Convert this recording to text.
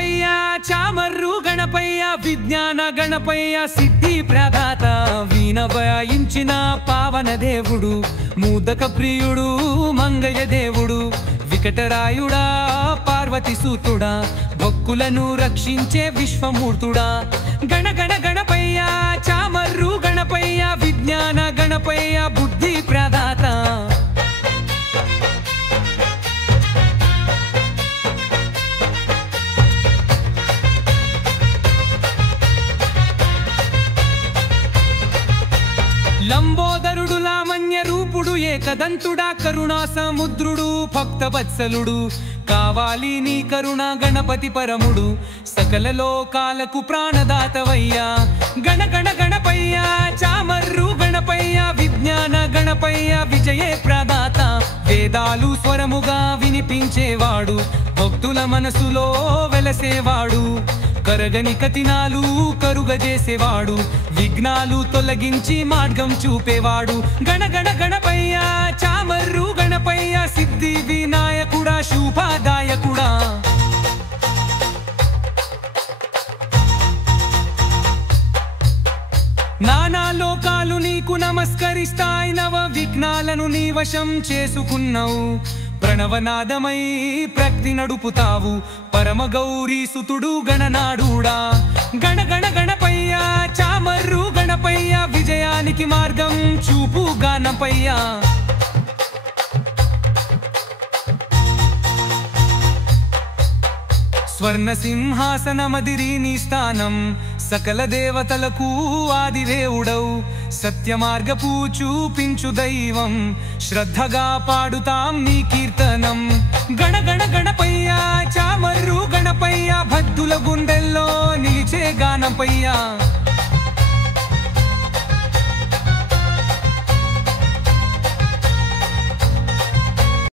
గణపయ్య చామర్రు గణపయ్య విజ్ఞాన గణపయ్య సిద్ధి ప్రదాత వీణ వాయించిన పావన దేవుడు మూదక ప్రియుడు మంగయ్య దేవుడు వికటరాయుడా పార్వతి సూతుడా భక్తులను రక్షించే విశ్వమూర్తుడా గణ గణ గణపయ్య చామర్రు గణపయ్య విజ్ఞాన గణపయ్య బుద్ధి ప్రదాత లంబోదరుడు లామన్య రూపుడు ఏకదంతుడా కరుణా సముద్రుడు భక్తవత్సలుడు కావాలి నీ కరుణ గణపతి పరముడు సకల లోకాలకు ప్రాణదాతవయ్యా గణ గణ గణపయ్య చామర్రు గణపయ్య విజ్ఞాన గణపయ్య విజయే ప్రదాత వేదాలు స్వరముగా వినిపించేవాడు భక్తుల మనసులో వెలసేవాడు కరగని కఠినాలు కరుగజేసేవాడు విఘ్నాలు తొలగించి మార్గం చూపేవాడు గణ గణ గణపయ్య చామర్రు గణపయ్య సిద్ధి వినాయకుడా శుభదాయకుడా నానా లోకాలు నీకు నమస్కరిస్తాయి నవ విఘ్నాలను నీ వశం చేసుకున్నావు ప్రణవనాదమై ప్రక్తి నడుపుతావు పరమ గౌరీ సుతుడు గణనాడుడా గణ గణ గణపయ్య చామర్రు గణపయ్య విజయానికి మార్గం చూపు గణపయ్య స్వర్ణ సింహాసనమదిరి నీ స్థానం సకల దేవతలకు ఆదిదేవుడవు సత్య మార్గపు చూపించు దైవం శ్రద్ధగా పాడుతాం నీ కీర్తనం గణ గణ గణపయ్య చామర్రు గణపయ్య భక్తుల గుండెల్లో నిలిచే గణపయ్య